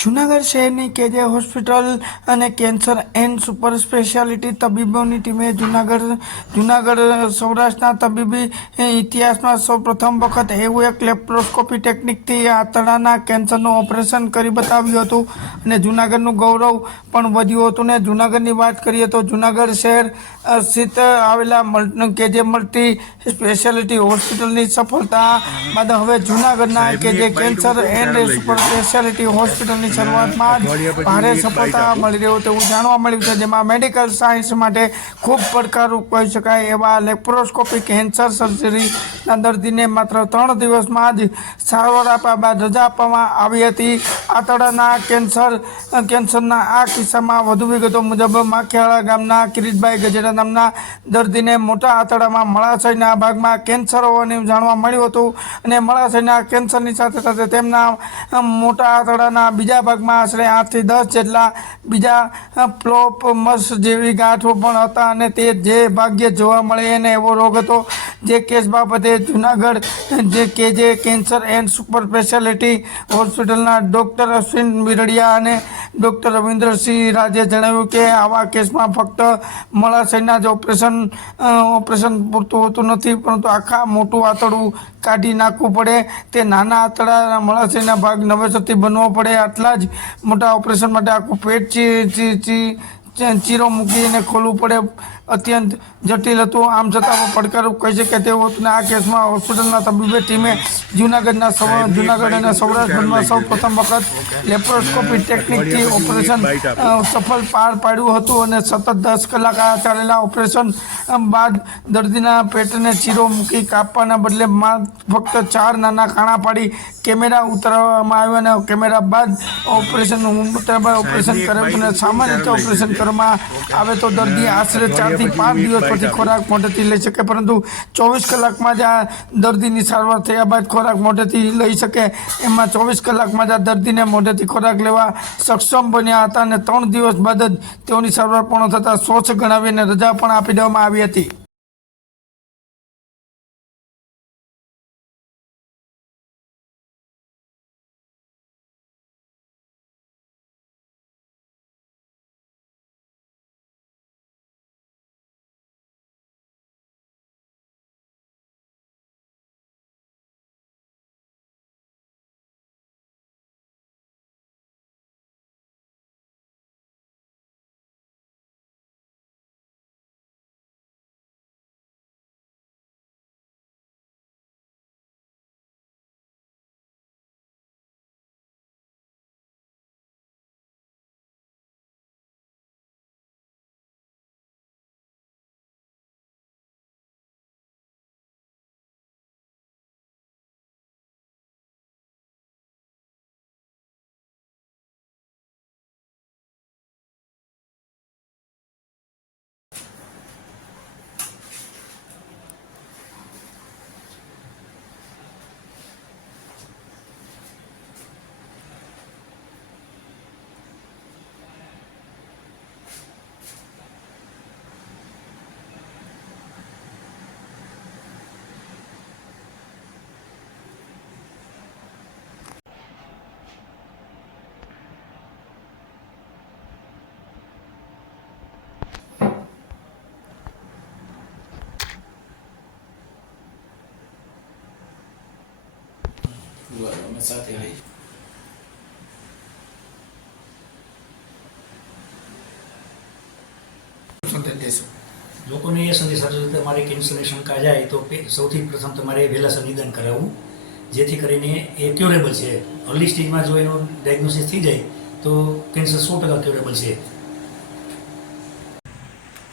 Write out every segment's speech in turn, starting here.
જૂનાગઢ શહેરની કેજે હોસ્પિટલ અને કેન્સર એન્ડ સુપર સ્પેશિયાલિટી તબીબોની ટીમે જૂનાગઢ સૌરાષ્ટ્રના તબીબી ઇતિહાસમાં સૌપ્રથમ વખત એવું એક લેપ્રોસ્કોપી ટેકનિકથી આંતરડાના કેન્સરનું ઓપરેશન કરી બતાવ્યું હતું અને જૂનાગઢનું ગૌરવ પણ વધ્યું હતું. ને જૂનાગઢની વાત કરીએ તો જૂનાગઢ શહેર સ્થિત આવેલા કેજે મલ્ટી સ્પેશિયાલિટી હોસ્પિટલની સફળતા બાદ હવે જૂનાગઢના કેજે કેન્સર એન્ડ સુપર સ્પેશિયાલિટી હોસ્પિટલની શરૂઆતમાં જ ભારે સફળતા મળી રહ્યું તેવું જાણવા મળ્યું છે, જેમાં મેડિકલ સાયન્સ માટે ખૂબ પડકારરૂપ કહી શકાય એવા લેપ્રોસ્કોપિક કેન્સર સર્જરીના દર્દીને માત્ર 3 દિવસમાં જ સારવાર આપ્યા બાદ રજા આપવામાં આવી હતી. આંતરડાના કેન્સરના આ કિસ્સામાં વધુ વિગતો મુજબ માખિયાળા ગામના કિરીટભાઈ ગજેરા નામના દર્દીને મોટા આંતરડામાં મળાશયના ભાગમાં કેન્સર હોવાનું જાણવા મળ્યું હતું અને મળાશયના કેન્સરની સાથે સાથે તેમના મોટા આંતરડાના બીજા ભાગમાં આશરે 8 થી 10 જેટલા બીજા પ્લોપમસ જેવી ગાંઠો પણ હતા અને તે જે ભાગ્યે જોવા મળે એને એવો રોગ હતો. જે કેસ બાબતે જૂનાગઢ જે કેન્સર એન્ડ સુપર સ્પેશિયાલિટી હોસ્પિટલના ડૉક્ટર અશ્વિન બિરડિયા અને ડૉક્ટર રવિન્દ્રસિંહ રાજે જણાવ્યું કે આવા કેસમાં ફક્ત મળાશયના જ ઓપરેશન પૂરતું હોતું નથી, પરંતુ આખા મોટું આંતરડું કાઢી નાખવું પડે. તે નાના આંતરડાના મળાશયના ભાગ નવેસરથી બનવો પડે. આટલા જ મોટા ઓપરેશન માટે આખું પેટ ચીરો મૂકીને ખોલવું પડે. અત્યંત જટિલ હતું. આમ છતાં પડકારરૂપ કહી શકાય તેવું હતું. આ કેસમાં હોસ્પિટલના તબીબી ટીમે જૂનાગઢ અને સૌરાષ્ટ્રમાં સૌ પ્રથમ વખત લેપ્રોસ્કોપી ટેકનિકથી ઓપરેશન સફળ પાર પાડ્યું હતું અને સતત 10 કલાક ચાલેલા ઓપરેશન બાદ દર્દીના પેટને ચીરો મૂકી કાપવાના બદલે ફક્ત 4 નાના કાણા પાડી કેમેરા ઉતારવામાં આવ્યા અને કેમેરા બાદ ઓપરેશન કરાયું. અને સામાન્ય રીતે ઓપરેશન કરવામાં આવે તો દર્દી આશરે 4 થી 5 દિવસ પછી ખોરાક મોઢેથી લઈ શકે, પરંતુ 24 કલાકમાં જ આ દર્દીની સારવાર થયા બાદ ખોરાક મોઢેથી લઈ શકે. એમાં 24 કલાકમાં જ આ દર્દીને મોઢેથી ખોરાક લેવા સક્ષમ બન્યા હતા અને 3 દિવસ બાદ જ તેઓની સારવાર પૂર્ણ થતાં સ્વચ્છ ગણાવીને રજા પણ આપી દેવામાં આવી હતી. અમે સાથે લઈ લોકોને એ સંદેશ આપજો કે તમારે કેન્સરની શંકા જાય તો સૌથી પ્રથમ તમારે વહેલાસર નિદાન કરાવવું, જેથી કરીને એ ક્યોરેબલ છે. અર્લી સ્ટેજમાં જો એનું ડાયગ્નોસિસ થઈ જાય તો કેન્સર 100% ક્યોરેબલ છે.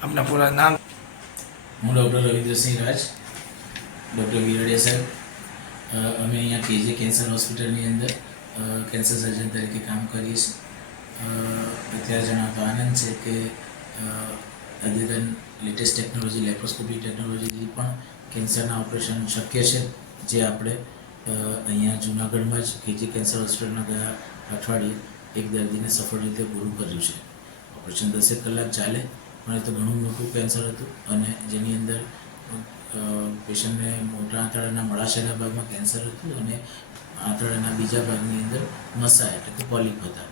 આપના પૂરા નામ? હું ડૉક્ટર રવિન્દ્રસિંહ રાજ, ડૉક્ટર બિરડિયા સાહેબ. અમે અહીંયા કેજે કેન્સર હોસ્પિટલની અંદર કેન્સર સર્જન તરીકે કામ કરીએ છીએ. અત્યારે જણાવતો આનંદ છે કે અદ્યતન લેટેસ્ટ ટેકનોલોજી લેપ્રોસ્કોપી ટેકનોલોજીથી પણ કેન્સરના ઓપરેશન શક્ય છે, જે આપણે અહીંયા જૂનાગઢમાં જ કેજે કેન્સર હોસ્પિટલના ગયા અઠવાડિયે એક દર્દીને સફળ રીતે પૂરું કર્યું છે. ઓપરેશન 10 કલાક ચાલે, પણ એ તો ઘણું મોટું કેન્સર હતું અને જેની અંદર પેશન્ટને મોટા આંતરડાના મળાશયના ભાગમાં કેન્સર હતું અને આંતરડાના બીજા ભાગની અંદર મસા એટલે કે પોલિપ હતા.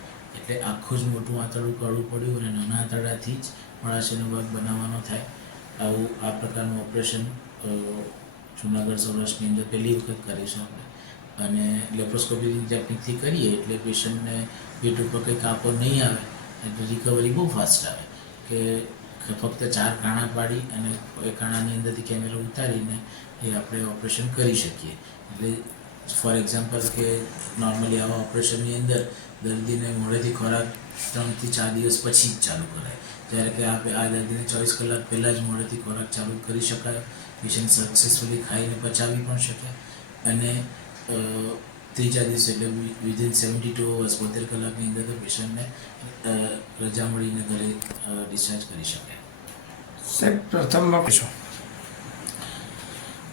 એટલે આખું જ મોટું આંતરડું કાઢવું પડ્યું અને નાના આંતરડાથી જ મળાશયનો ભાગ બનાવવાનો થાય. આ પ્રકારનું ઓપરેશન જુનાગઢ સૌરાષ્ટ્રની અંદર પહેલી વખત કરીશું આપણે. અને લેપ્રોસ્કોપી ટેકનિકથી કરીએ એટલે પેશન્ટને પેટ ઉપર કંઈ કાપો નહીં આવે એટલે રિકવરી બહુ ફાસ્ટ આવે. કે ફક્ત 4 કાણા પાડી અને એ કાણાની અંદરથી કેમેરો ઉતારીને એ આપણે ઓપરેશન કરી શકીએ. એટલે ફોર એક્ઝામ્પલ કે નોર્મલી આવા ઓપરેશનની અંદર દર્દીને મોઢેથી ખોરાક 3 થી 4 દિવસ પછી જ ચાલુ કરાય, જ્યારે કે આ દર્દીને 24 કલાક પહેલાં જ મોઢેથી ખોરાક ચાલુ કરી શકાય. પેશન્ટ સક્સેસફુલી ખાઈને પચાવી પણ શકે અને ત્રીજા દિવસે એટલે વિધિન 72 અવર્સ 72 કલાકની અંદર તો પેશન્ટને રજા મળીને ઘરે ડિસ્ચાર્જ કરી શકે. સાહેબ પ્રથમ વખત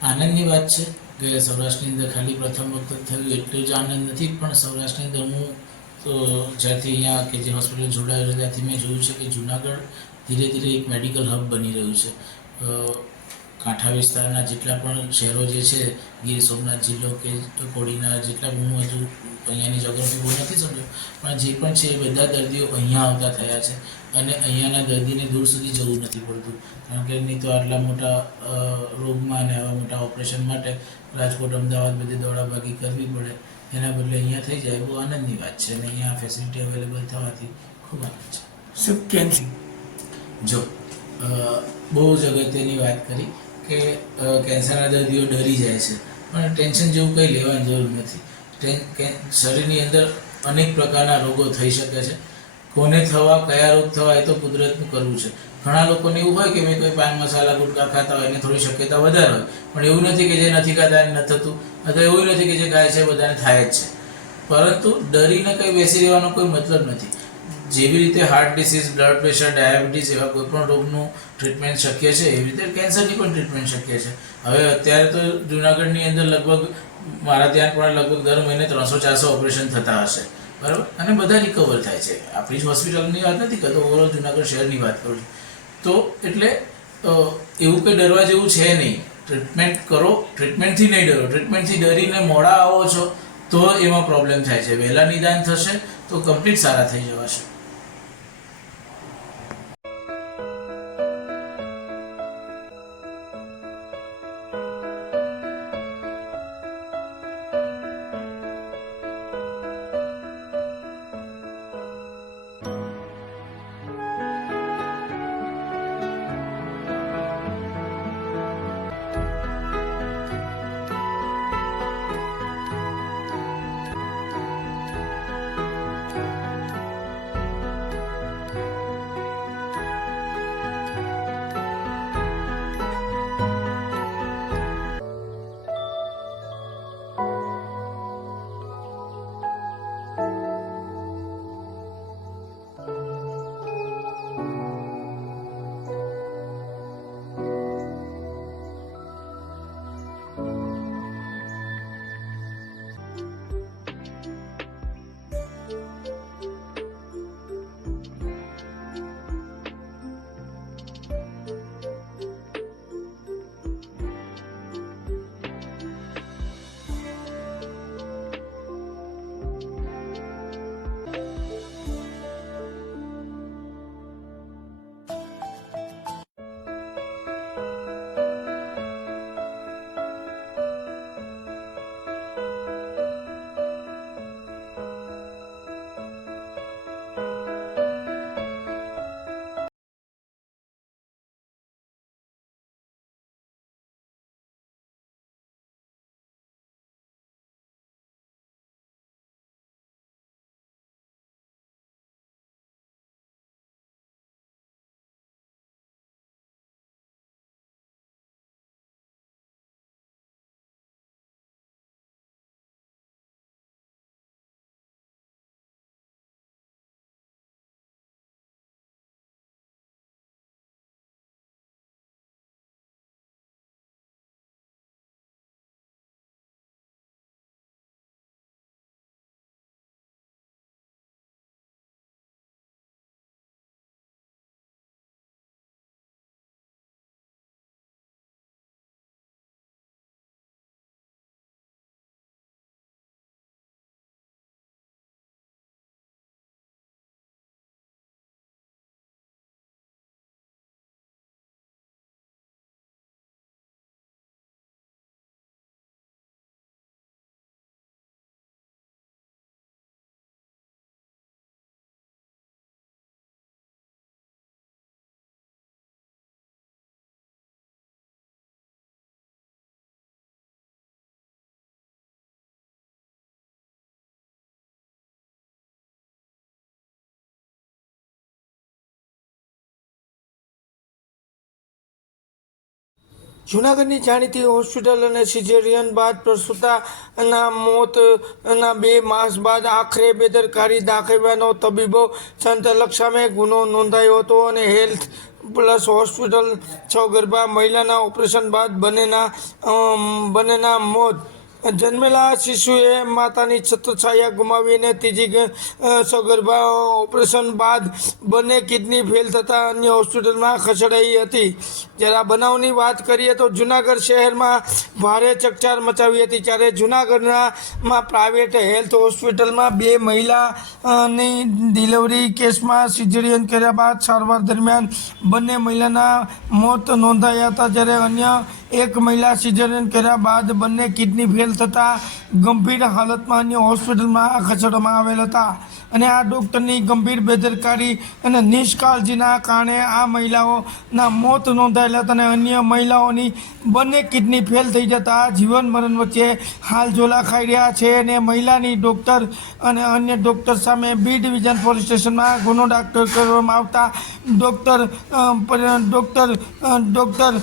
આનંદની વાત છે કે સૌરાષ્ટ્રની અંદર ખાલી પ્રથમ વખત થયું એટલું જ આનંદ નથી, પણ સૌરાષ્ટ્રની અંદર હું તો જ્યારથી અહીંયા કે જે હોસ્પિટલ જોડાયો છે ત્યાંથી મેં જોયું છે કે જુનાગઢ ધીરે ધીરે એક મેડિકલ હબ બની રહ્યું છે. કાંઠા વિસ્તારના જેટલા પણ શહેરો જે છે, ગીર સોમનાથ જિલ્લો કે કોડીનાર, જેટલા હું હજુ અહીંયાની જોગ્રાફી બહુ નથી સમજ્યો, પણ જે પણ છે એ બધા દર્દીઓ અહીંયા આવતા થયા છે અને અહીંયાના દર્દીને દૂર સુધી જવું નથી પડતું. કારણ કે નહીં તો આટલા મોટા રોગમાં અને આવા મોટા ઓપરેશન માટે રાજકોટ, અમદાવાદ બધે દોડાભાગી કરવી પડે, એના બદલે અહીંયા થઈ જાય. બહુ આનંદની વાત છે અને અહીંયા ફેસિલિટી અવેલેબલ થવાથી ખૂબ આનંદ છે. શું કેન્સર જો બહુ જ અગત્યની વાત કરી કે કેન્સરના દર્દીઓ ડરી જાય છે, પણ ટેન્શન જેવું કંઈ લેવાની જરૂર નથી. શરીરની અંદર અનેક પ્રકારના રોગો થઈ શકે છે. કોને થવા, કયા રોગ થવા એ તો કુદરતનું કરવું છે. ઘણા લોકોને એવું હોય કે ભાઈ કોઈ પાન મસાલા ગુટકા ખાતા હોય એને થોડી શક્યતા વધારે હોય, પણ એવું નથી કે જે નથી ખાતા એને ન થતું, અથવા એવું નથી કે જે ખાય છે બધાને થાય જ છે. પરંતુ ડરીને કંઈ બેસી રહેવાનો કોઈ મતલબ નથી. જેવી રીતે heart disease, blood pressure, diabetes એવા કોઈ પણ રોગનું ટ્રીટમેન્ટ શક્ય છે, એવી રીતે કેન્સરની પણ ટ્રીટમેન્ટ શક્ય છે. હવે અત્યારે તો જુનાગઢની અંદર લગભગ મારા ત્યાં પણ લગભગ દર મહિને 300-400 ઓપરેશન થતા હશે, બરાબર, અને બધા રિકવર થાય છે. આપણી જ હોસ્પિટલની વાત નથી કરતો, ઓવરઓલ જુનાગઢ શહેરની વાત કરું છું. તો એટલે એવું કંઈ ડરવા જેવું છે નહીં. ટ્રીટમેન્ટ કરો, ટ્રીટમેન્ટથી નહીં ડરો. ટ્રીટમેન્ટથી ડરીને મોડા આવો છો તો એમાં પ્રોબ્લેમ થાય છે. વહેલા નિદાન થશે તો કમ્પ્લીટ સારા થઈ જવાશે. જૂનાગઢની જાણીતી હોસ્પિટલ અને સિઝેરિયન બાદ પ્રસૂતાના મોતના 2 માસ બાદ આખરે બેદરકારી દાખવ્યાનો તબીબો સંચાલક સામે ગુનો નોંધાયો હતો અને હેલ્થ પ્લસ હોસ્પિટલ સગર્ભા મહિલાના ઓપરેશન બાદ બંનેના મોત જન્મેલા શિશુએ માતાની છત્રછાયા ગુમાવીને ત્રીજી સગર્ભા ઓપરેશન બાદ બંને કિડની ફેલ થતાં અન્ય હોસ્પિટલમાં ખસેડાઈ હતી. જ્યારે આ બનાવની વાત કરીએ તો જૂનાગઢ શહેરમાં ભારે ચકચાર મચાવી હતી. જ્યારે જૂનાગઢમાં પ્રાઇવેટ હેલ્થ હોસ્પિટલમાં 2 મહિલાની ડિલિવરી કેસમાં સિઝેરિયન કર્યા બાદ સારવાર દરમિયાન બંને મહિલાના મોત નોંધાયા હતા. જ્યારે અન્ય એક મહિલા સિઝેરિયન કર્યા બાદ બંને કિડની ફેલ થતાં ગંભીર હાલતમાં અન્ય હોસ્પિટલમાં ખસેડવામાં આવેલ હતા. અને આ ડૉક્ટરની ગંભીર બેદરકારી અને નિષ્કાળજીના કારણે આ મહિલાઓના મોત નોંધાયેલા હતા અને અન્ય મહિલાઓની બંને કિડની ફેલ થઈ જતા જીવન મરણ વચ્ચે હાલ ઝોલા ખાઈ રહ્યા છે. અને મહિલાની ડૉક્ટર અને અન્ય ડૉક્ટર સામે બી ડિવિઝન પોલીસ સ્ટેશનમાં ગુનો દાખલ કરવામાં આવતા ડૉક્ટર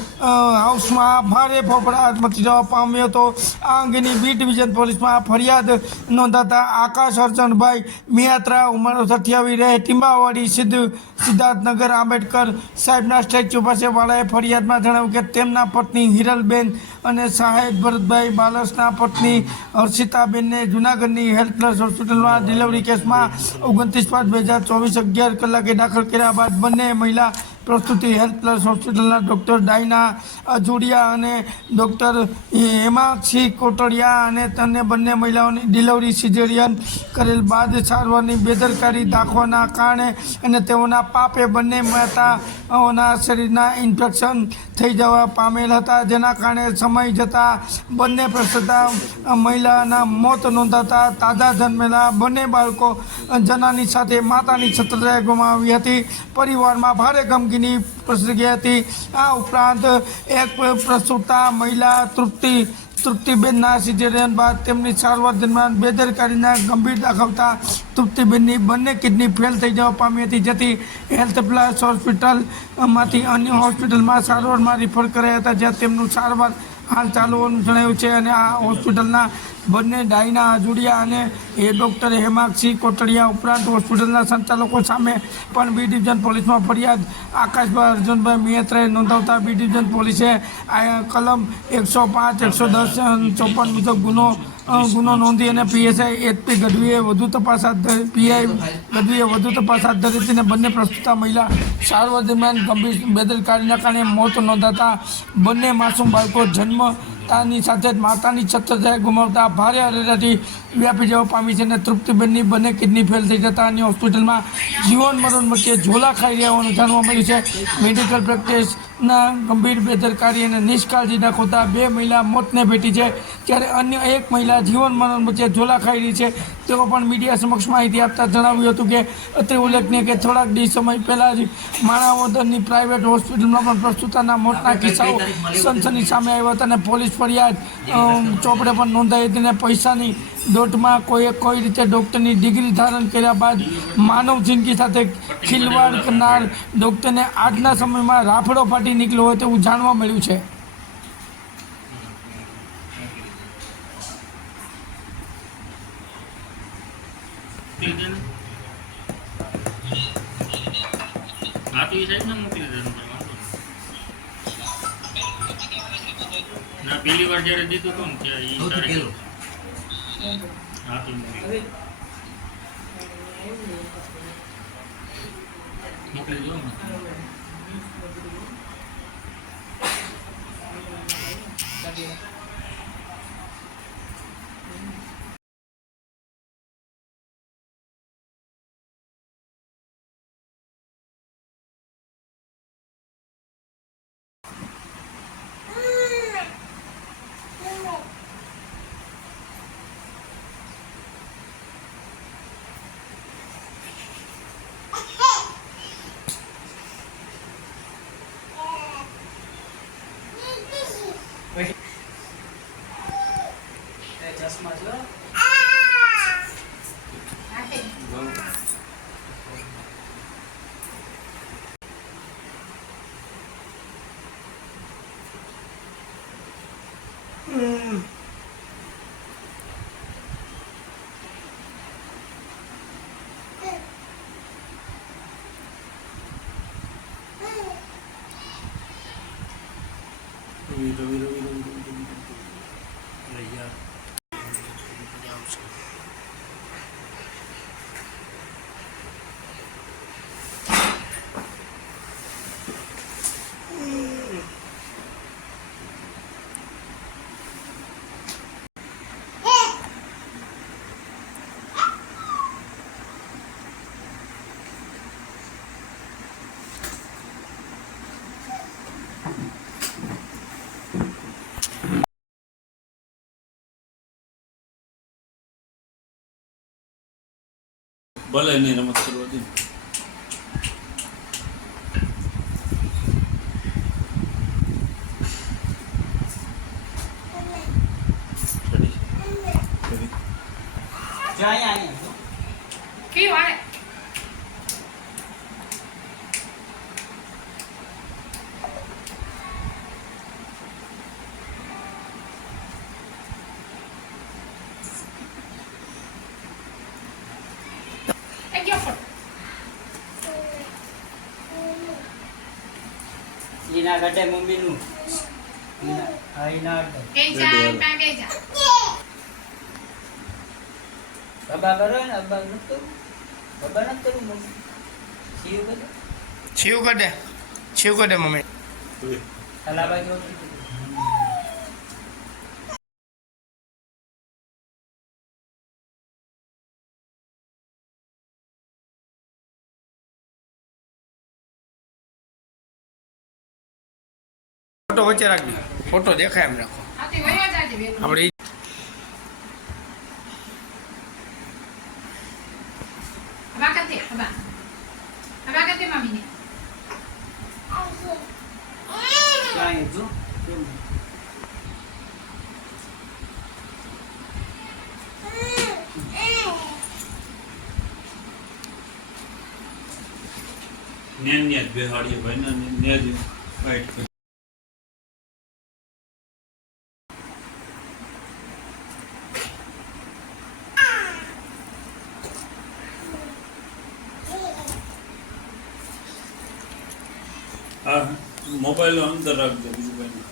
હાઉસમાં ભારે ફફડાટ મચી જવા પામ્યો હતો. આ અંગેની બી ડિવિઝન પોલીસમાં ફરિયાદ નોંધાતા આકાશ હરચંદભાઈ મિયાત્રા ઉંમર 28 રહે ટીંબાવાડી સિદ્ધાર્થનગર આંબેડકર સાહેબના સ્ટેચ્યુ પાસે વાળાએ ફરિયાદમાં જણાવ્યું કે તેમના પત્ની હિરલબેન અને સાહેબ ભરતભાઈ બાલસના પત્ની હર્ષિતાબેનને જૂનાગઢની હેલ્થ પ્લસ હોસ્પિટલમાં ડિલિવરી કેસમાં 29/5/2024 11 કલાકે દાખલ કર્યા બાદ બંને મહિલા પ્રસ્તુતિ હેલ્થ પ્લસ હોસ્પિટલના ડૉક્ટર ડાયના અજુડિયા અને ડૉક્ટર હેમાક્ષી કોટડિયા અને બંને મહિલાઓની ડિલિવરી સિઝેરિયન કરેલ બાદ સારવારની બેદરકારી દાખવાના કારણે અને તેઓના પાપે બંને માતાઓના શરીરના ઇન્ફેક્શન થઈ જવા પામેલ હતા. જેના કારણે સમય જતાં બંને પ્રસૂતા મહિલાના મોત નોંધાતા તાજા જન્મેલા બંને બાળકો જનાની સાથે માતાની છત્રછાયા ગુમાવી હતી. પરિવારમાં ભારે ગમગીની પ્રસરી ગઈ હતી. આ ઉપરાંત એક પ્રસૂતા મહિલા તૃપ્તિબેનના સિઝેરિયન બાદ તેમની સારવાર દરમિયાન બેદરકારીના ગંભીર દાખવતા તૃપ્તિબેનની બંને કિડની ફેલ થઈ જવા પામી હતી. જેથી હેલ્થ પ્લસ હોસ્પિટલમાંથી અન્ય હોસ્પિટલમાં સારવારમાં રિફર કરાયા હતા, જ્યાં તેમનું સારવાર હાલ ચાલુ હોવાનું જણાવ્યું છે. અને આ હોસ્પિટલના બંને ડાયના અજુડિયા અને ડૉક્ટર હેમાક્ષી કોટડિયા ઉપરાંત હોસ્પિટલના સંચાલકો સામે પણ બી ડિવિઝન પોલીસમાં ફરિયાદ આકાશભાઈ અર્જુનભાઈ મિયાત્રાએ નોંધાવતા બી ડિવિઝન પોલીસે કલમ 105, 110, 54 મુજબ ગુનો નોંધી અને પીએસઆઈ એચપી ગઢવીએ વધુ તપાસ હાથ ધરી હતી અને બંને પ્રસ્તુતા મહિલા સારવાર દરમિયાન ગંભીર બેદરકારીના કારણે મોત નોંધાતા બંને માસૂમ બાળકો જન્મતાની સાથે જ માતાની છત્રછાયા ગુમાવતા ભારે અરેરાટી વ્યાપી જવા પામી છે. અને તૃપ્તિબેનની બંને કિડની ફેલ થઈ જતા અન્ય હોસ્પિટલમાં જીવન મરણ વચ્ચે ઝોલા ખાઈ રહ્યા હોવાનું જાણવા મળ્યું છે. મેડિકલ પ્રેક્ટિસના ગંભીર બેદરકારી અને નિષ્કાળજી દાખવતા 2 મહિલા મોતને ભેટી છે, જ્યારે અન્ય એક મહિલા જીવન મરણ વચ્ચે ઝોલા ખાઈ રહી છે. તેઓ પણ મીડિયા સમક્ષ માહિતી આપતા જણાવ્યું હતું કે અત્રે ઉલ્લેખનીય કે થોડાક દિવસ સમય પહેલાં જ માણાવદરની પ્રાઇવેટ હોસ્પિટલમાં પણ પ્રસ્તુતાના મોતના કિસ્સાઓ સનસની સામે આવ્યા હતા અને પોલીસ ફરિયાદ ચોપડે પણ નોંધાઈ હતી. અને પૈસાની દોટમાં કોઈ રીતે ડૉક્ટરની ડિગ્રી ધારણ કર્યા બાદ માનવ જિંદગી સાથે ખિલવાડ કરનાર ડૉક્ટરને આજના સમયમાં રાફડો ફાટી નીકળ્યો હોય તેવું જાણવા મળ્યું છે. પહેલી વાર જયારે દીધું હતું ને હા તો મોકલી દો ને. ભલે નહીં રમત કરવા દે. કેવું આવે એ ગયો ફોટો ઈના ગટે મમ્મીનું ઈના એ જા પામે જા બાબા કરો ને અબ્બા નતું બાબા નતું કરું મમ્મી શિવ કરે શિવ કરે મમ્મી. તલાબાઈ જો ફોટો વચ્ચે રાખજો, ફોટો દેખાય એમ રાખો. આથી વયો જાજે બે આપણે હવા કરતે મમ્મીને ક્યાં જો ન્યા જ બેહાડીએ ભાઈ ને ન્યા જ ફાઈટ કરે. હા મોબાઈલ અંદર રાખજો બીજું કઈ નહીં.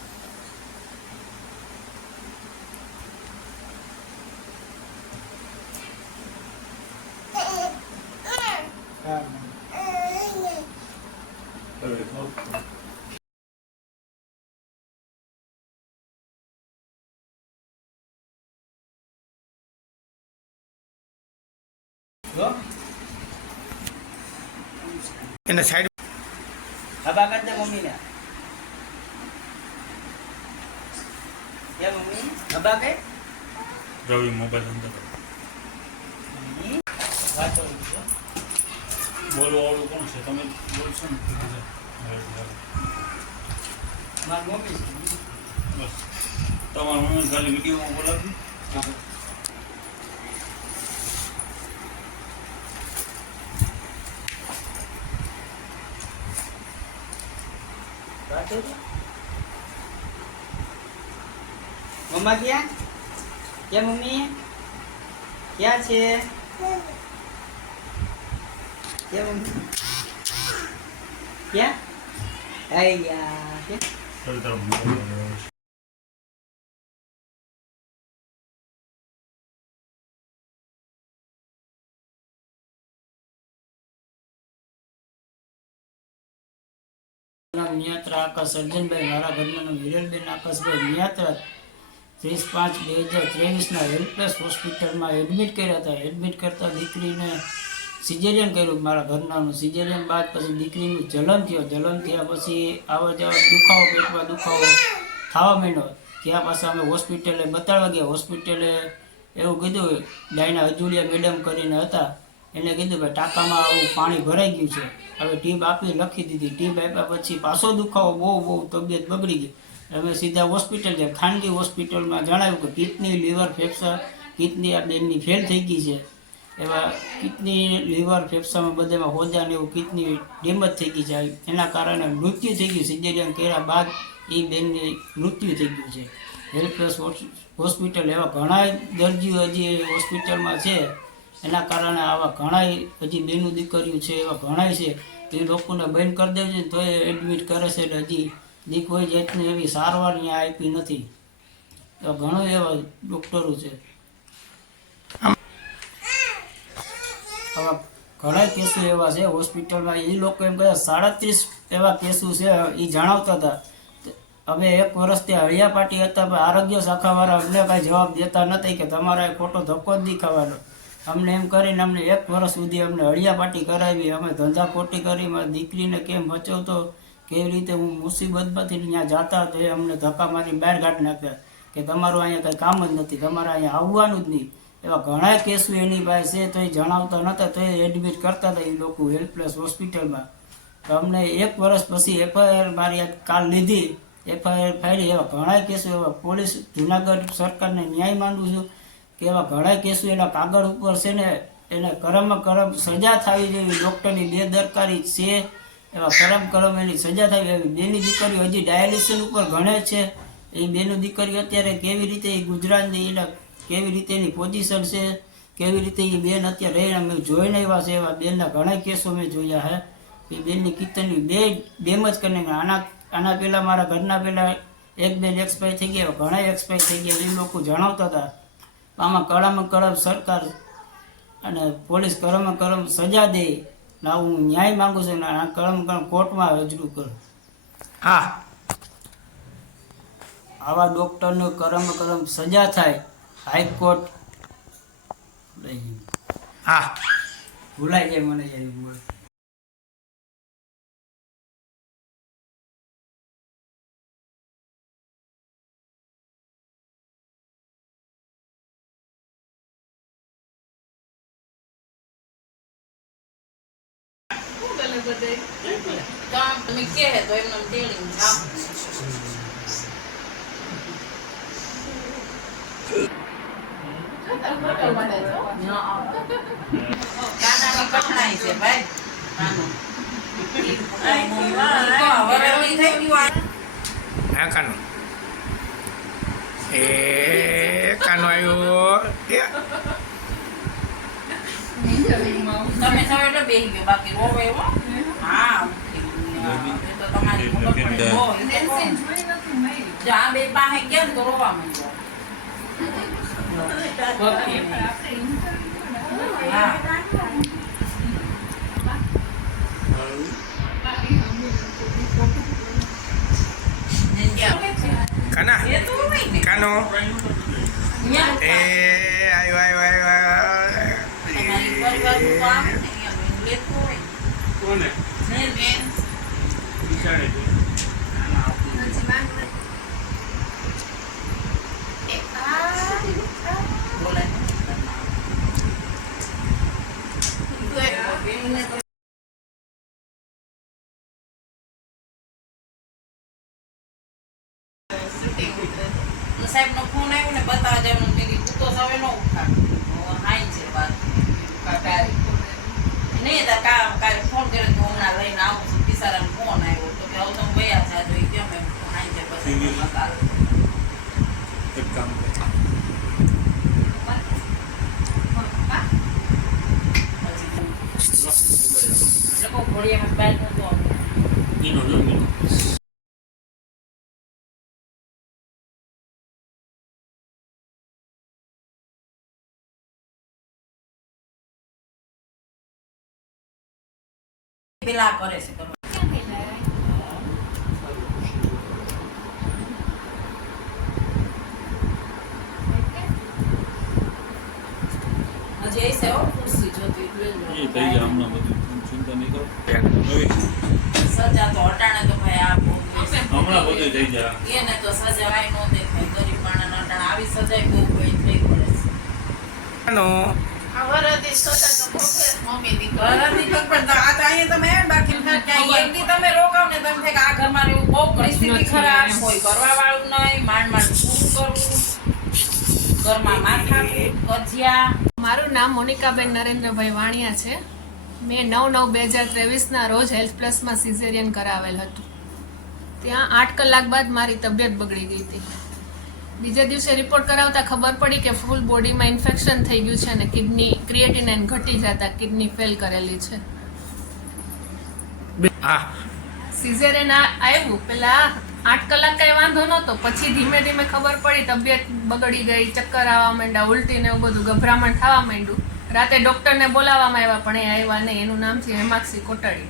જો એને સાઈડ બાબા કરતે મમ્મીને મમ્મી બાબા કે રવિ મોબાઈલ અંદર રાખો. વાતો બોલવા વાળું કોણ છે? તમે બોલશો ને. મારી મમ્મી બસ તમારા મમ્મી ખાલી વિડીયોમાં બોલાવી. વાતો મમ્મા ક્યાં ક્યાં મમ્મી ક્યાં છે ક્યાં મમ્મી ક્યાં આયા ક્યાં ચાલ તારો મોબાઈલ આવે છે. નિયાત્રા આકાશ સર્જનભાઈ મારા ઘરનાનું હિરલબેન આકાશભાઈ નિયાત્રા 30/5/2023 હેલ્પલેસ હોસ્પિટલમાં એડમિટ કર્યા હતા. એડમિટ કરતા દીકરીને સિઝેરિયન કર્યું મારા ઘરનાનું. સિઝેરિયન બાદ પછી દીકરીનું જલન થયો. જલન થયા પછી આવા જવા દુખાવો પેટમાં દુખાવો થવા માંડ્યો. ત્યાં પાછા અમે હોસ્પિટલે બતાડવા ગયા. હોસ્પિટલે એવું કીધું, ડાયના અજુલિયા મેડમ કરીને હતા, એને કીધું ભાઈ ટાંકામાં આવું પાણી ભરાઈ ગયું છે, હવે ટીપ આપી લખી દીધી. ટીપ આપ્યા પછી પાછો દુખાવો બહુ તબિયત બગડી ગઈ. અમે સીધા હોસ્પિટલ ગયા. ખાનગી હોસ્પિટલમાં જણાવ્યું કે કિડની લીવર ફેફસા કિડની આ બેનની ફેલ થઈ ગઈ છે. એવા કિડની લીવર ફેફસામાં બધામાં હોદાને એવું કિડની ડેમેજ થઈ ગઈ છે. એના કારણે મૃત્યુ થઈ ગયું. સિઝેરિયન કર્યા બાદ એ બેનની મૃત્યુ થઈ ગયું છે. હેલ્થ પ્લસ હોસ્પિટલ એવા ઘણા દર્દીઓ હજી હોસ્પિટલમાં છે. એના કારણે આવા ઘણા હજી બેનું દીકરીઓ છે એવા ઘણાય છે એ લોકોને બંધ કરી દે છે તો એ એડમિટ કરે છે એટલે હજી કોઈ જાતની એવી સારવાર અહીંયા આપી નથી. તો ઘણો એવા ડૉક્ટરો છે. આવા ઘણા કેસો એવા છે હોસ્પિટલમાં. એ લોકો એમ કહે 37 એવા કેસો છે એ જણાવતા હતા. અમે 1 વર્ષથી હળિયા પાટી હતા પણ આરોગ્ય શાખાવાળા અમને કાંઈ જવાબ દેતા નથી કે તમારા ખોટો ધક્કો જ દેખાવાનો. અમને એમ કરીને અમને 1 વર્ષ સુધી અમને હળિયા પાટી કરાવી. અમે ધંધા ખોટી કરી મારી દીકરીને કેમ બચાવતો કેવી રીતે હું મુસીબતમાંથી ત્યાં જાતા તો એ અમને ધક્કા મારી બહાર કાઢી નાખ્યા કે તમારું અહીંયા કંઈ કામ જ નથી, તમારે અહીંયા આવવાનું જ નહીં. એવા ઘણા કેસો એની પાસે છે તો એ જણાવતા નહોતા તો એ એડમિટ કરતા હતા એ લોકો હેલ્થ પ્લસ હોસ્પિટલમાં. તો અમને 1 વર્ષ પછી FIR મારી કાલ લીધી, FIR ફાડી. એવા ઘણા કેસો એવા પોલીસ જુનાગઢ સરકારને ન્યાય માંગુ છું કે એવા ઘણા કેસો એના કાગળ ઉપર છે ને એને કરમ સજા થવી જોઈએ. ડૉક્ટરની બેદરકારી છે એવા કરમ એની સજા થવી. એવી બેની દીકરીઓ હજી ડાયાલિસિસ ઉપર ગણે છે. એ બેનું દીકરીઓ અત્યારે કેવી રીતે એ ગુજરાતની એના કેવી રીતે એની પોઝિશન છે, કેવી રીતે એ બેન અત્યારે રહીને અમે જોઈને આવ્યા છે. એવા બેનના ઘણા કેસો મેં જોયા છે. એ બેનની કીર્તનની ડેમ જ કરીને આના પહેલાં મારા ઘરના પહેલાં 1 બેન એક્સપાયર થઈ ગયા, ઘણા એક્સપાયર થઈ ગયા. એ લોકો જણાવતા હતા. આમાં કડમ સરકાર અને પોલીસ કરમ સજા દે ને હું ન્યાય માગું છું ને આ કડમ કોર્ટમાં રજૂ કરું. હા, આવા ડૉક્ટરનો કરમ સજા થાય. હાઈકોર્ટ હા, ભૂલાઈ જાય મને યાર. તમે કે તો એમને તેડી જાઓ. કાનાની કઠણાઈ છે ભાઈ. હા કાનો કાનો આવ્યો. તમે સૌ એટલે બેસી ગયો બાકી રોવે એવો. હા તો તમારી ખબર પડે. જો આ બે પાસે ગયા ને તો રોવા માંડ્યો. હા કાના કાનો કોને બિચારે સાહેબ નો ફોન આવ્યો ને બતાવવા જવાનું મેં તો હવે નો ઉઠાડ હાઈ છે વાત નહીં કાલે ફોન કર્યો તો હમણાં લઈને આવું છું. બિચારાનો ફોન આવ્યો તો કે હવે તમે ગયા છે તો એ કેમ એમ હાઈ છે પછી એક કામ લોકો ઘોડિયામાં બાઈક નતો મીનો જો મીનો પેલા કરે છે હજી એ સેવા ખુરશી જોતી એ થઈ જાય હમણાં બધું ચિંતા નહીં કરો. હવે સજા તો હટાણે તો ભાઈ આ બહુ હમણાં બધું થઈ જાય. એને તો સજા વાય નો દેખાય. ગરીબ માણસના હટાણે આવી સજા બહુ કઈ થઈ પડે છે. કાનો વરદી સજા તો ભોગવે મમ્મી દીકરી. વરદી તો પણ આ તો અહીંયા તમે બાકી ક્યાંય એક દી તમે રોકાવ ને તમે થાય કે આ ઘરમાં રહેવું બહુ પરિસ્થિતિ ખરાબ, કોઈ કરવા વાળું નહીં, માંડ પૂરું કરવું, ઘરમાં માથાકૂટ, કજિયા. મારું નામ મોનિકાબેન નરેન્દ્રભાઈ વાણિયા છે. મેં 9/9/2023ના રોજ હેલ્થ પ્લસમાં સિઝેરિયન કરાવેલ હતું. ત્યાં 8 કલાક બાદ મારી તબિયત બગડી ગઈ હતી. બીજા દિવસે રિપોર્ટ કરાવતા ખબર પડી કે ફૂલ બોડીમાં ઇન્ફેક્શન થઈ ગયું છે અને કિડની ક્રિએટિનાઇન ઘટી જતા કિડની ફેલ કરેલી છે. હા સિઝેરિયન આવ્યું પેલા 8 કલાક કઈ વાંધો નહોતો, પછી ધીમે ધીમે ખબર પડી તબિયત બગડી ગઈ, ચક્કર આવવા માંડ્યા, ઉલટી ને એવું બધું ગભરામણ થવા માંડ્યું. રાતે ડૉક્ટરને બોલાવવામાં આવ્યા પણ એ આવ્યા નહીં. એનું નામ છે હેમાક્ષી કોટડી.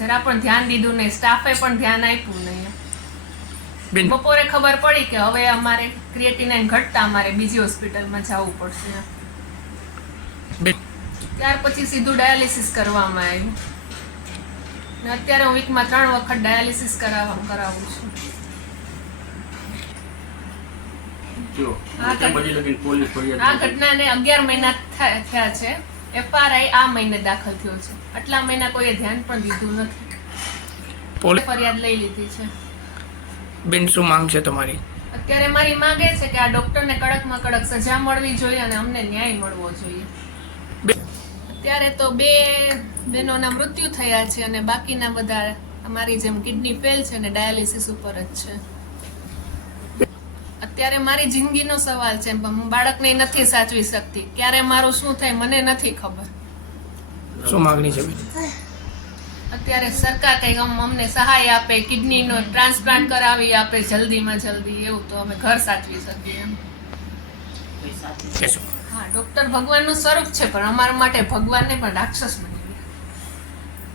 જરા પણ ધ્યાન દીધું નહીં, સ્ટાફે પણ ધ્યાન આપ્યું નહીં. બપોરે ખબર પડી કે હવે અમારે ક્રિએટિનાઇન ઘટતા અમારે બીજી હોસ્પિટલમાં જવું પડશે. ત્યાર પછી સીધું ડાયાલિસિસ કરવામાં આવ્યું. ને અત્યારે હું વીકમાં 3 વખત ડાયાલિસિસ કરાવું છું. આ ઘટનાને 11 મહિના થયા છે. FRI આ મહિને દાખલ થયો છે. આટલા મહિના કોઈએ ધ્યાન પણ દીધું નથી. ફરિયાદ લઈ લીધી છે. બેન શું માંગ છે તમારી? અત્યારે મારી માંગ એ છે કે આ ડોક્ટરને કડકમાં કડક સજા મળવી જોઈએ અને અમને ન્યાય મળવો જોઈએ. અત્યારે તો 2 બહેનોના મૃત્યુ થયા છે અને બાકીના બધા અમારી જેમ કિડની ફેલ છે અને ડાયાલિસિસ ઉપર જ છે. અત્યારે મારી જિંદગીનો સવાલ છે. હું બાળકને નથી સાચવી શકતી. ક્યારે મારું શું થાય મને નથી ખબર. શું માંગણી છે? અત્યારે સરકાર કંઈક અમને સહાય આપે, કિડનીનો ટ્રાન્સપ્લાન્ટ કરાવી આપે જલ્દીમાં જલ્દી, એવું તો અમે ઘર સાચવી શકીએ એમ. હા, ડૉક્ટર ભગવાનનું સ્વરૂપ છે પણ અમારા માટે ભગવાન નહીં પણ રાક્ષસ બની ગયા.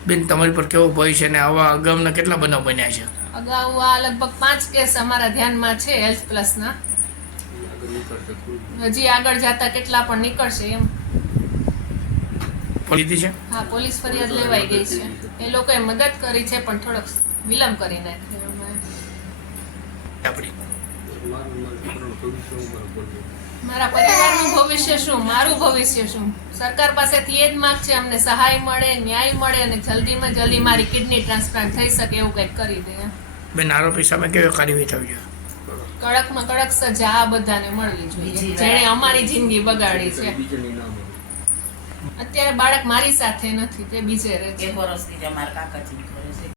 બેન તમારી પર કેવો ભય છે ને આવા અગાઉના કેટલા બનાવ બન્યા છે? અગાઉ આ લગભગ 5 કેસ અમારા ધ્યાનમાં છે હેલ્થ પ્લસના. હજી આગળ જતા કેટલા પણ નીકળશે એમ. લીધી છે? હા, પોલીસ ફરિયાદ લેવાઈ ગઈ છે. એ લોકોએ મદદ કરી છે પણ થોડોક વિલંબ કરી નાખ્યો. મારા પરિવારનું ભવિષ્ય શું, મારું ભવિષ્ય શું? સરકાર પાસેથી એ જ માંગ છે અમને સહાય મળે, ન્યાય મળે અને જલ્દીમાં જલ્દી મારી કિડની ટ્રાન્સપ્લાન્ટ થઈ શકે એવું કંઈક કરી દે. બેન આરોપી સામે કેવી કાર્યવાહી થવી જોઈએ? કડકમાં કડક સજા આ બધાને મળવી જોઈએ જેણે અમારી જિંદગી બગાડી છે. અત્યારે બાળક મારી સાથે નથી, તે બીજે રહે છે. 1 વર્ષથી અમારા કાકાજી ઘરે છે.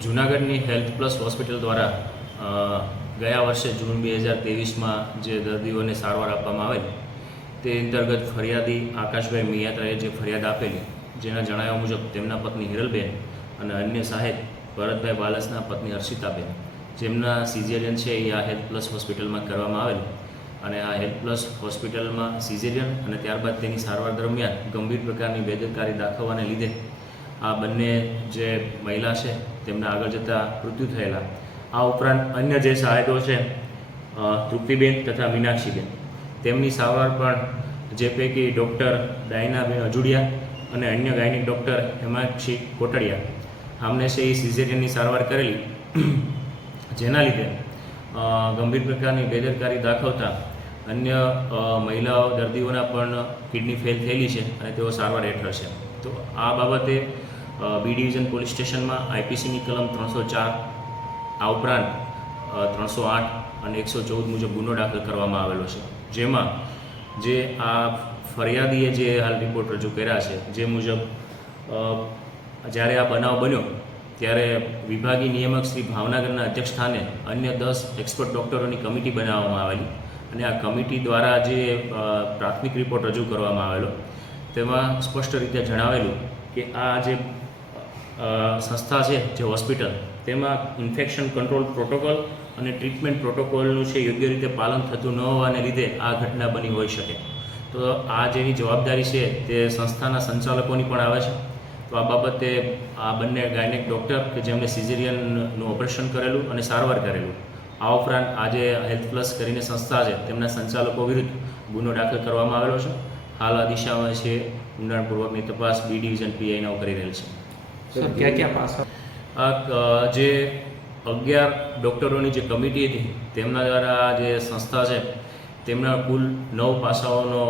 જૂનાગઢની હેલ્થ પ્લસ હોસ્પિટલ દ્વારા ગયા વર્ષે જૂન 2023માં જે દર્દીઓને સારવાર આપવામાં આવેલ તે અંતર્ગત ફરિયાદી આકાશભાઈ મિયાત્રાએ જે ફરિયાદ આપેલી, જેના જણાવ્યા મુજબ તેમના પત્ની હિરલબેન અને અન્ય સાહેબ ભરતભાઈ બાલસના પત્ની હર્ષિતાબેન, જેમના સિઝેરિયન છે એ આ હેલ્થ પ્લસ હોસ્પિટલમાં કરવામાં આવેલ અને આ હેલ્થ પ્લસ હોસ્પિટલમાં સિઝેરિયન અને ત્યારબાદ તેની સારવાર દરમિયાન ગંભીર પ્રકારની બેદરકારી દાખવવાને લીધે આ બંને જે મહિલા છે તેમના આગળ જતાં મૃત્યુ થયેલા. આ ઉપરાંત અન્ય જે સહાયકો છે તૃપ્તિબેન તથા મીનાક્ષીબેન, તેમની સારવાર પણ જે પૈકી ડૉક્ટર ડાયનાબેન અજુડિયા અને અન્ય ગાયનિક ડૉક્ટર હેમાંક્ષી કોટડિયા આમને છે એ સિઝેરિયનની સારવાર કરેલી, જેના લીધે ગંભીર પ્રકારની બેદરકારી દાખવતા અન્ય મહિલાઓ દર્દીઓના પણ કિડની ફેલ થયેલી છે અને તેઓ સારવાર હેઠળ છે. તો આ બાબતે બી ડિવિઝન પોલીસ સ્ટેશનમાં આઈપીસીની કલમ 304 આ ઉપરાંત 308 અને 114 મુજબ ગુનો દાખલ કરવામાં આવેલો છે, જેમાં જે આ ફરિયાદીએ જે હાલ રિપોર્ટ રજૂ કર્યા છે જે મુજબ જ્યારે આ બનાવ બન્યો ત્યારે વિભાગીય નિયામક શ્રી ભાવનગરના અધ્યક્ષ સ્થાને અન્ય 10 એક્સપર્ટ ડૉક્ટરોની કમિટી બનાવવામાં આવેલી અને આ કમિટી દ્વારા જે પ્રાથમિક રિપોર્ટ રજૂ કરવામાં આવેલો તેમાં સ્પષ્ટ રીતે જણાવેલું કે આ જે સંસ્થા છે જે હોસ્પિટલ તેમાં ઇન્ફેક્શન કંટ્રોલ પ્રોટોકોલ અને ટ્રીટમેન્ટ પ્રોટોકોલનું છે યોગ્ય રીતે પાલન થતું ન હોવાને લીધે આ ઘટના બની હોઈ શકે. તો આ જેની જવાબદારી છે તે સંસ્થાના સંચાલકોની પણ આવે છે. તો આ બાબતે આ બંને ગાયનેક ડૉક્ટર કે જેમણે સિઝેરિયનનું ઓપરેશન કરેલું અને સારવાર કરેલું, આ ઉપરાંત આજે હેલ્થ પ્લસ કરીને સંસ્થા છે તેમના સંચાલકો વિરુદ્ધ ગુનો દાખલ કરવામાં આવેલો છે. હાલ આ દિશામાં છે ઊંડાણપૂર્વકની તપાસ બી ડિવિઝન પીઆઈના કરી રહેલ છે. આ જે 11 ડૉક્ટરોની જે કમિટી હતી તેમના દ્વારા જે સંસ્થા છે તેમના કુલ 9 પાસાઓનો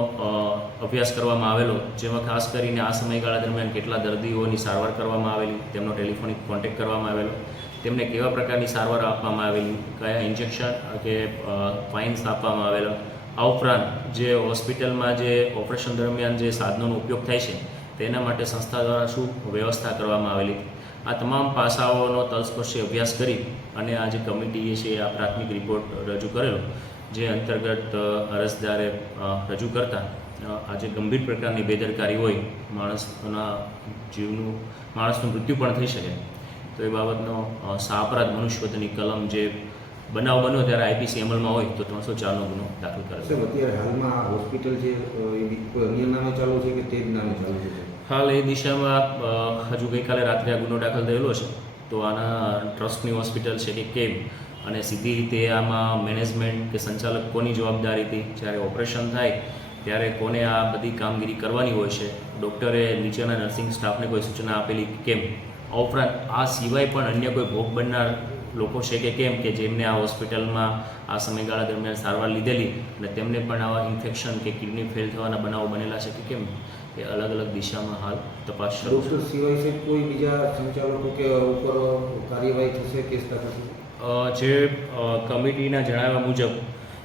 અભ્યાસ કરવામાં આવેલો, જેમાં ખાસ કરીને આ સમયગાળા દરમિયાન કેટલા દર્દીઓની સારવાર કરવામાં આવેલી, તેમનો ટેલિફોનિક કોન્ટેક્ટ કરવામાં આવેલો, તેમને કેવા પ્રકારની સારવાર આપવામાં આવેલી, કયા ઇન્જેક્શન કે ફાઇન્સ આપવામાં આવેલો, આ ઉપરાંત જે હોસ્પિટલમાં જે ઓપરેશન દરમિયાન જે સાધનોનો ઉપયોગ થાય છે તેના માટે સંસ્થા દ્વારા શું વ્યવસ્થા કરવામાં આવેલી, આ તમામ પાસાઓનો તલસ્પર્શી અભ્યાસ કરી અને આ જે કમિટીએ છે આ પ્રાથમિક રિપોર્ટ રજૂ કરેલો, જે અંતર્ગત અરજદારે રજૂ કરતા આજે ગંભીર પ્રકારની બેદરકારી હોય, માણસનું મૃત્યુ પણ થઈ શકે. તો એ બાબતનો સાપરાધ મનુષ્યવધની કલમ જે બનાવ બન્યો ત્યારે આઈપીસી અમલમાં હોય તો 304નો ગુનો દાખલ કરે છે. અત્યારે હાલમાં હોસ્પિટલ છે અન્ય નામે ચાલુ છે કે તે જ નામે ચાલુ છે? હાલ એ દિશામાં હજુ ગઈકાલે રાત્રે આ ગુનો દાખલ થયેલો છે. તો આના ટ્રસ્ટની હોસ્પિટલ છે કે કેમ અને સીધી રીતે આમાં મેનેજમેન્ટ કે સંચાલક કોની જવાબદારી હતી, જ્યારે ઓપરેશન થાય ત્યારે કોને આ બધી કામગીરી કરવાની હોય છે, ડૉક્ટરે નીચેના નર્સિંગ સ્ટાફને કોઈ સૂચના આપેલી કેમ, આ ઉપરાંત આ સિવાય પણ અન્ય કોઈ ભોગ બનનાર લોકો છે કે કેમ કે જેમને આ હોસ્પિટલમાં આ સમયગાળા દરમિયાન સારવાર લીધેલી અને તેમને પણ આવા ઇન્ફેક્શન કે કિડની ફેલ થવાના બનાવો બનેલા છે કે કેમ, એ અલગ અલગ દિશામાં હાલ તપાસ શરૂ છે. ડૉક્ટર સિવાય છે કોઈ બીજા સંચાલકો કે ઉપર કાર્યવાહી થશે કેસ દાખલ થશે? જે કમિટીના જણાવ્યા મુજબ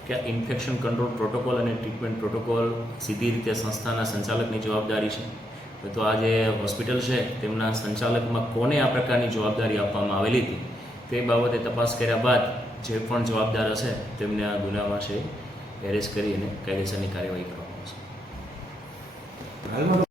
કે ઇન્ફેક્શન કંટ્રોલ પ્રોટોકોલ અને ટ્રીટમેન્ટ પ્રોટોકોલ સીધી રીતે સંસ્થાના સંચાલકની જવાબદારી છે. તો આ જે હોસ્પિટલ છે તેમના સંચાલકમાં કોને આ પ્રકારની જવાબદારી આપવામાં આવેલી હતી તે બાબતે તપાસ કર્યા બાદ જે પણ જવાબદાર હશે તેમને આ ગુનામાં છે એરેસ્ટ કરી અને કાયદેસરની કાર્યવાહી કરવામાં આવશે.